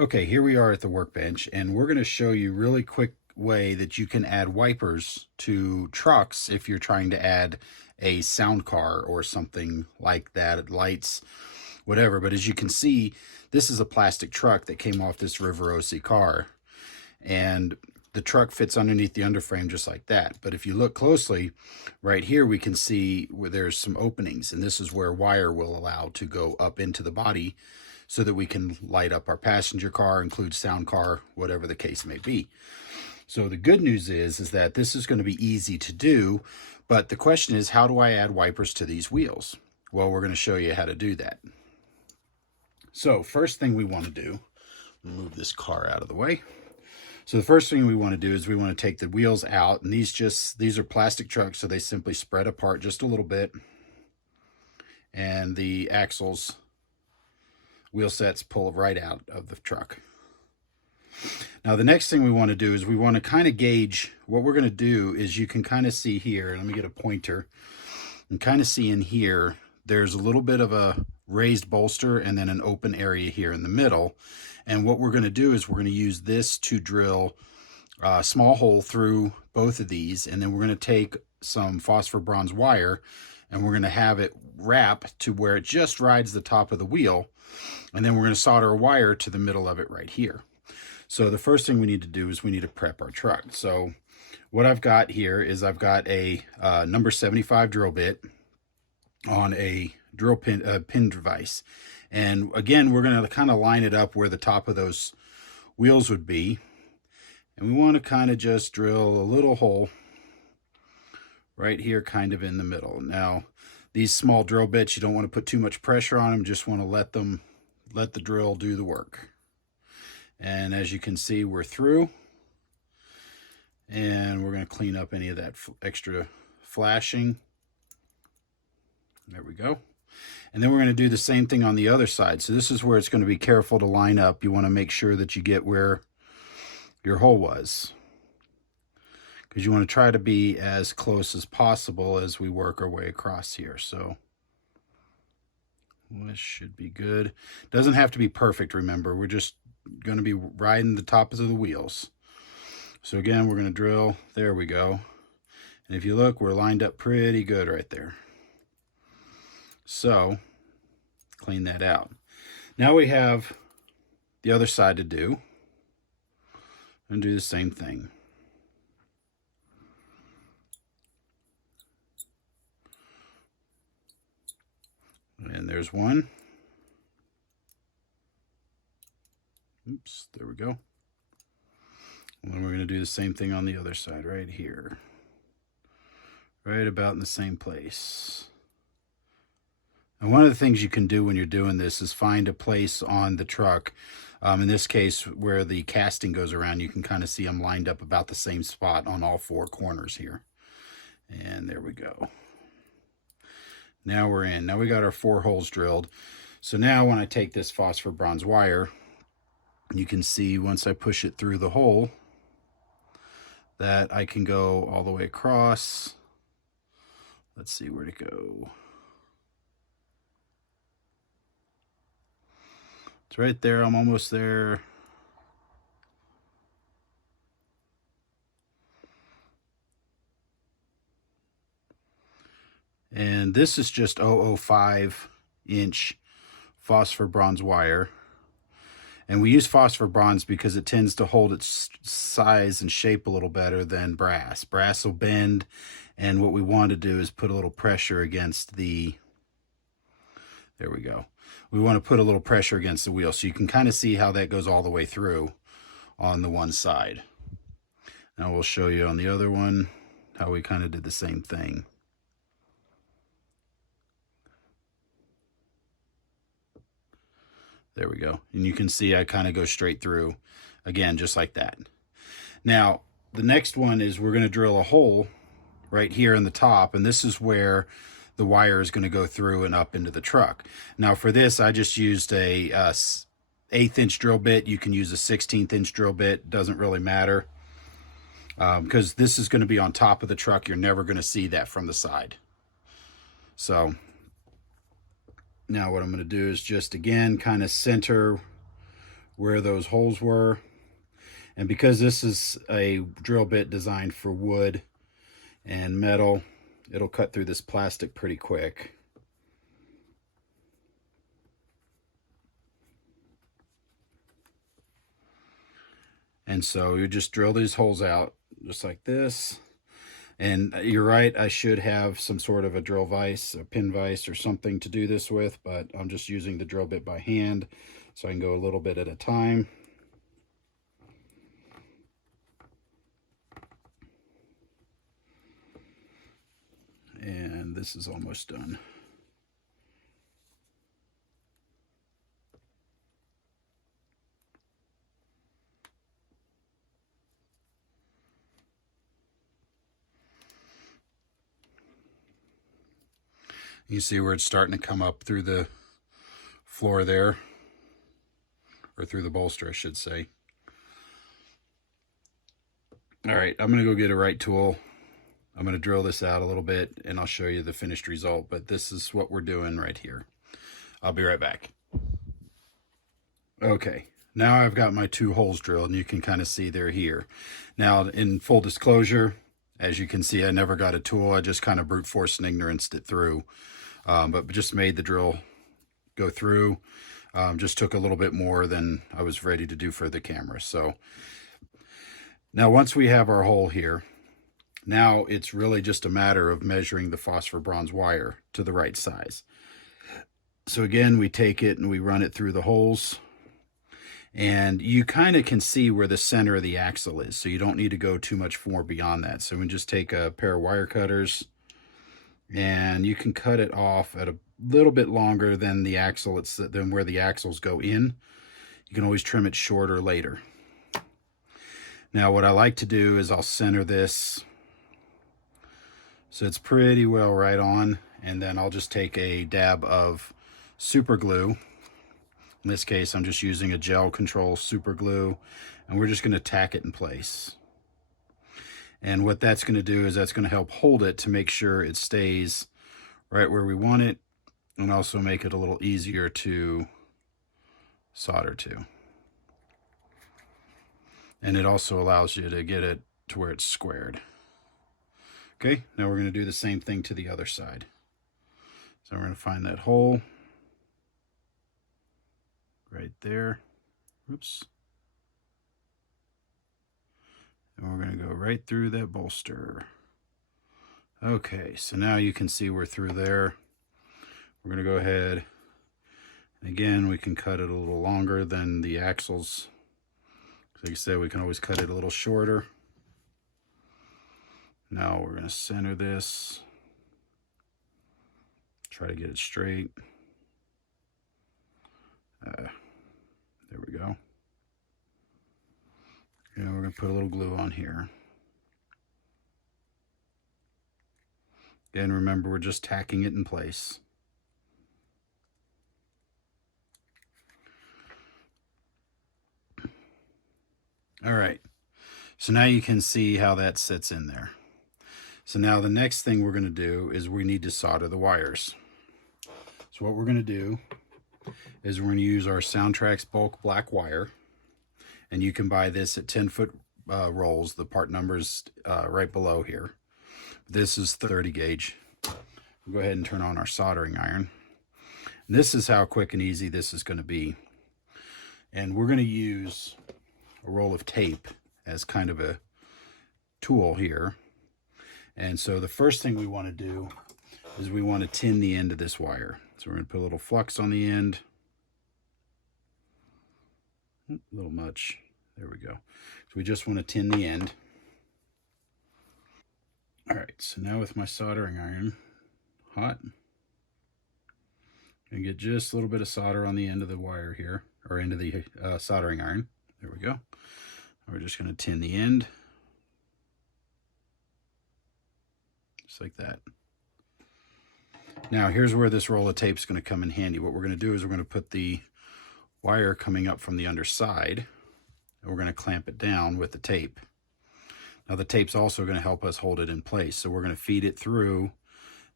Okay, here we are at the workbench, and we're going to show you really quick way that you can add wipers to trucks if you're trying to add a sound car or something like that, lights, whatever. But as you can see, this is a plastic truck that came off this Riverosi car, and the truck fits underneath the underframe just like that. But if you look closely, right here we can see where there's some openings, and this is where wire will allow to go up into the body so that we can light up our passenger car, include sound car, whatever the case may be. So the good news is that this is going to be easy to do, but the question is, how do I add wipers to these wheels? Well, we're going to show you how to do that. So first thing we want to do, move this car out of the way. So the first thing we want to do is we want to take the wheels out, and these are plastic trucks, so they simply spread apart just a little bit, and the axles, wheel sets, pull right out of the truck. Now the next thing we want to do is we want to kind of gauge what we're going to do. Is you can kind of see here, let me get a pointer, and kind of see in here there's a little bit of a raised bolster and then an open area here in the middle. And what we're going to do is we're going to use this to drill a small hole through both of these, and then we're going to take some phosphor bronze wire and we're going to have it wrap to where it just rides the top of the wheel, and then we're going to solder a wire to the middle of it right here. So the first thing we need to do is we need to prep our truck. So what I've got here is I've got a number 75 drill bit on a drill pin device. And again, we're going to kind of line it up where the top of those wheels would be. And we want to kind of just drill a little hole right here, kind of in the middle. Now, these small drill bits, you don't want to put too much pressure on them. Just want to let the drill do the work. And as you can see, we're through. And we're going to clean up any of that extra flashing. There we go. And then we're going to do the same thing on the other side. So this is where it's going to be careful to line up. You want to make sure that you get where your hole was, because you want to try to be as close as possible as we work our way across here. So this should be good. Doesn't have to be perfect, remember. We're just going to be riding the tops of the wheels. So again, we're going to drill. There we go. And if you look, we're lined up pretty good right there. So clean that out. Now we have the other side to do, and do the same thing. And there's one. Oops, there we go. And then we're going to do the same thing on the other side right here. Right about in the same place. And one of the things you can do when you're doing this is find a place on the truck, in this case where the casting goes around. You can kind of see them lined up about the same spot on all four corners here. And there we go. Now we're in. Now we got our 4 holes drilled. So now when I take this phosphor bronze wire, you can see once I push it through the hole that I can go all the way across. Let's see where to go. It's right there. I'm almost there. And this is just 0.005-inch phosphor bronze wire. And we use phosphor bronze because it tends to hold its size and shape a little better than brass. Brass will bend, and what we want to do is put a little pressure against the, there we go. We want to put a little pressure against the wheel, so you can kind of see how that goes all the way through on the one side. Now we'll show you on the other one how we kind of did the same thing. There we go. And you can see I kind of go straight through, again, just like that. Now, the next one is we're going to drill a hole right here in the top, and this is where the wire is going to go through and up into the truck. Now for this, I just used a 1/8-inch drill bit. You can use a 16th-inch drill bit. Doesn't really matter, because this is going to be on top of the truck. You're never going to see that from the side. So now what I'm going to do is just, again, kind of center where those holes were. And because this is a drill bit designed for wood and metal, it'll cut through this plastic pretty quick. And so you just drill these holes out just like this. And you're right, I should have some sort of a drill vise, a pin vise or something to do this with, but I'm just using the drill bit by hand, so I can go a little bit at a time. And this is almost done. You see where it's starting to come up through the floor there, or through the bolster, I should say. All right, I'm gonna go get a right tool. I'm gonna drill this out a little bit and I'll show you the finished result, but this is what we're doing right here. I'll be right back. Okay, now I've got my 2 holes drilled and you can kind of see they're here. Now, in full disclosure, as you can see, I never got a tool. I just kind of brute force and ignoranced it through. But just made the drill go through. Just took a little bit more than I was ready to do for the camera. So now once we have our hole here, now it's really just a matter of measuring the phosphor bronze wire to the right size. So again, we take it and we run it through the holes, and you kind of can see where the center of the axle is, so you don't need to go too much more beyond that. So we just take a pair of wire cutters, and you can cut it off at a little bit longer than the axle, than where the axles go in. You can always trim it shorter later. Now what I like to do is I'll center this so it's pretty well right on, and then I'll just take a dab of super glue. In this case, I'm just using a gel control super glue, and we're just going to tack it in place. And what that's going to do is that's going to help hold it to make sure it stays right where we want it, and also make it a little easier to solder to. And it also allows you to get it to where it's squared. Okay, now we're going to do the same thing to the other side. So we're going to find that hole right there. Oops. And we're going to go right through that bolster. Okay, so now you can see we're through there. We're going to go ahead, and again, we can cut it a little longer than the axles. Like I said, we can always cut it a little shorter. Now we're going to center this. Try to get it straight. There we go. And we're going to put a little glue on here. Again, remember, we're just tacking it in place. All right, so now you can see how that sits in there. So now the next thing we're going to do is we need to solder the wires. So what we're going to do is we're going to use our SoundTraxx bulk black wire, and you can buy this at 10-foot rolls. The part number is right below here. This is 30 gauge. We'll go ahead and turn on our soldering iron. And this is how quick and easy this is going to be. And we're going to use a roll of tape as kind of a tool here. And so the first thing we want to do is we want to tin the end of this wire. So we're going to put a little flux on the end. A little much. There we go. So we just want to tin the end. All right, so now with my soldering iron hot, I'm going to get just a little bit of solder on the end of the wire here, or end of the soldering iron. There we go. We're just going to tin the end. Just like that. Now here's where this roll of tape is going to come in handy. What we're going to do is we're going to put the wire coming up from the underside, and we're going to clamp it down with the tape. Now the tape's also going to help us hold it in place. So we're going to feed it through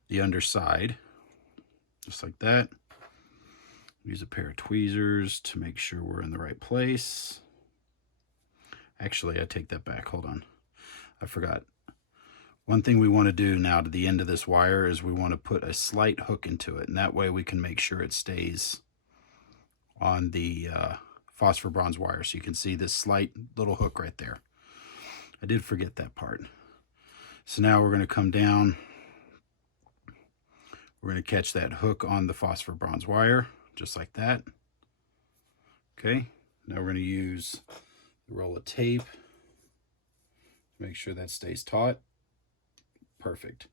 the underside, just like that. Use a pair of tweezers to make sure we're in the right place. Actually, I take that back. Hold on. I forgot. One thing we want to do now to the end of this wire is we want to put a slight hook into it, and that way we can make sure it stays on the phosphor bronze wire. So you can see this slight little hook right there. I did forget that part. So now we're going to come down. We're going to catch that hook on the phosphor bronze wire, just like that. Okay, now we're going to use the roll of tape to make sure that stays taut. Perfect,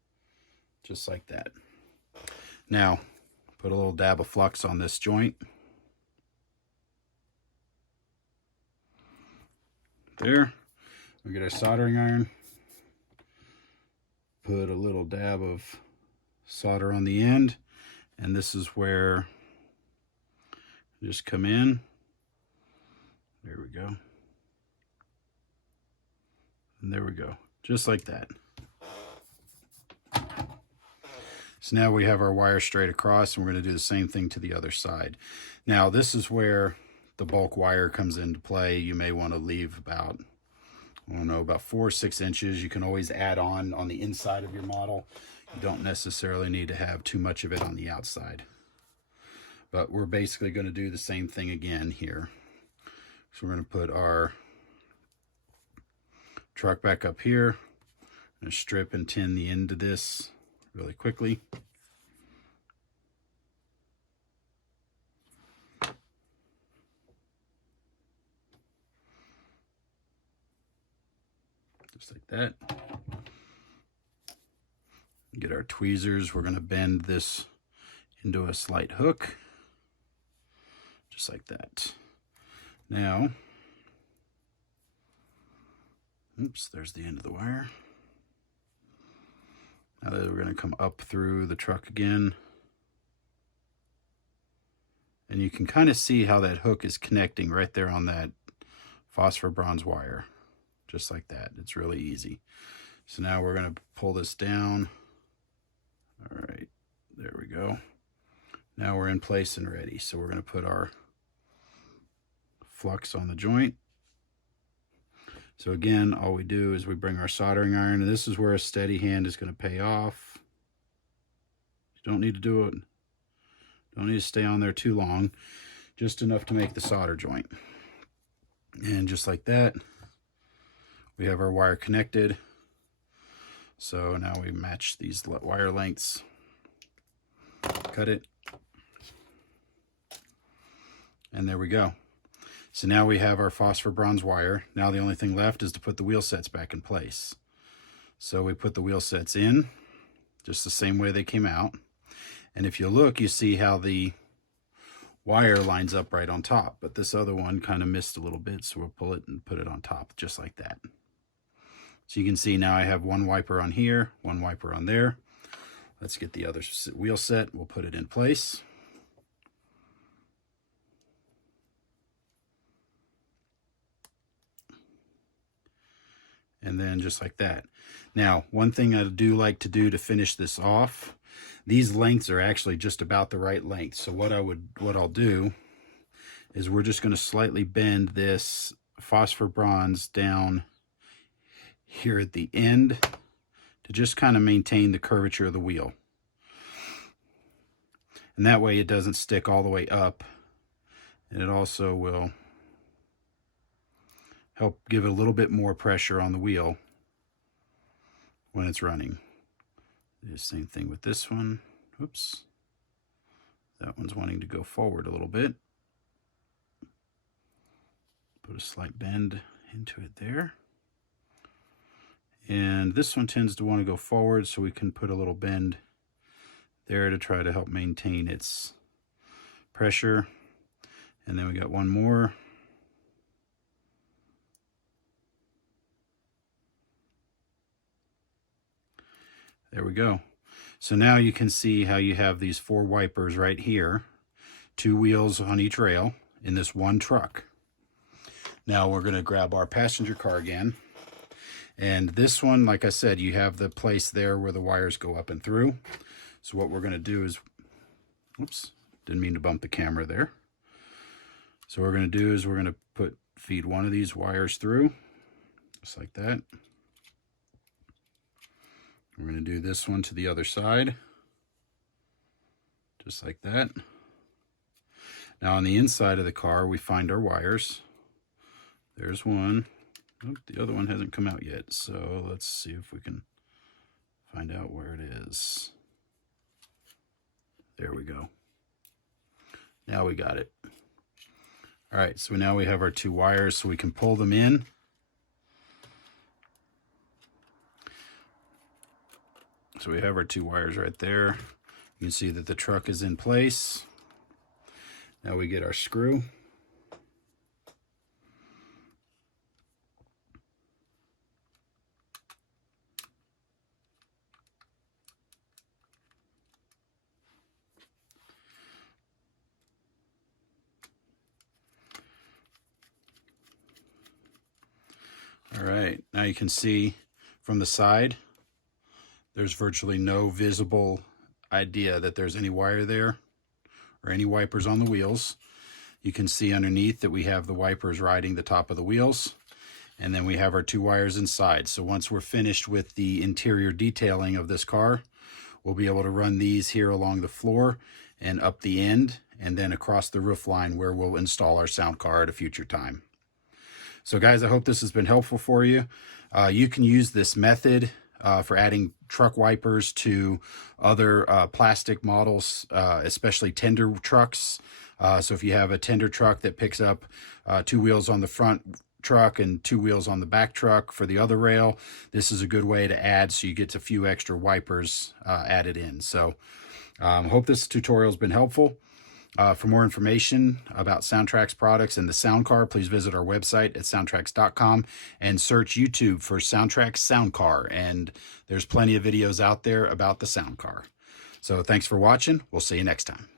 just like that. Now, put a little dab of flux on this joint. There, we get our soldering iron. Put a little dab of solder on the end, and this is where you just come in. There we go. And there we go, just like that. So now we have our wire straight across, and we're going to do the same thing to the other side. Now this is where the bulk wire comes into play. You may want to leave about, I don't know, about 4 or 6 inches. You can always add on the inside of your model. You don't necessarily need to have too much of it on the outside. But we're basically going to do the same thing again here. So we're going to put our truck back up here. I'm going to strip and tin the end of this really quickly. Just like that. Get our tweezers. We're going to bend this into a slight hook. Just like that. Now, oops, there's the end of the wire. Now that we're going to come up through the truck again. And you can kind of see how that hook is connecting right there on that phosphor bronze wire. Just like that. It's really easy. So now we're going to pull this down. All right, there we go. Now we're in place and ready. So we're going to put our flux on the joint. So again, all we do is we bring our soldering iron, and this is where a steady hand is going to pay off. You don't need to do it. Don't need to stay on there too long. Just enough to make the solder joint. And just like that, we have our wire connected. So now we match these wire lengths. Cut it. And there we go. So now we have our phosphor bronze wire. Now the only thing left is to put the wheel sets back in place. So we put the wheel sets in just the same way they came out. And if you look, you see how the wire lines up right on top. But this other one kind of missed a little bit, so we'll pull it and put it on top just like that. So you can see now I have one wiper on here, one wiper on there. Let's get the other wheel set. We'll put it in place. And then just like that. Now, one thing I do like to do to finish this off, these lengths are actually just about the right length. So what I'll do is we're just going to slightly bend this phosphor bronze down here at the end to just kind of maintain the curvature of the wheel. And that way it doesn't stick all the way up. And it also will help give a little bit more pressure on the wheel when it's running. The same thing with this one. Oops. That one's wanting to go forward a little bit. Put a slight bend into it there. And this one tends to want to go forward, so we can put a little bend there to try to help maintain its pressure. And then we got one more. There we go. So now you can see how you have these 4 wipers right here, 2 wheels on each rail in this one truck. Now we're going to grab our passenger car again. And this one, like I said, you have the place there where the wires go up and through. So what we're going to do is, oops, Didn't mean to bump the camera there. So what we're going to do is we're going to feed one of these wires through, just like that. We're going to do this one to the other side, just like that. Now on the inside of the car, we find our wires. There's one. Oh, the other one hasn't come out yet, so let's see if we can find out where it is. There we go. Now we got it. All right, so now we have our two wires, so we can pull them in. So we have our two wires right there. You can see that the truck is in place. Now we get our screw. All right, now you can see from the side, there's virtually no visible idea that there's any wire there or any wipers on the wheels. You can see underneath that we have the wipers riding the top of the wheels, and then we have our two wires inside. So once we're finished with the interior detailing of this car, we'll be able to run these here along the floor and up the end, and then across the roof line where we'll install our SoundCar at a future time. So guys, I hope this has been helpful for you. You can use this method for adding truck wipers to other plastic models, especially tender trucks. So if you have a tender truck that picks up two wheels on the front truck and two wheels on the back truck for the other rail, this is a good way to add, so you get a few extra wipers added in. So hope this tutorial has been helpful. For more information about SoundTraxx products and the SoundCar, please visit our website at SoundTraxx.com and search YouTube for SoundTraxx SoundCar, and there's plenty of videos out there about the SoundCar. So thanks for watching. We'll see you next time.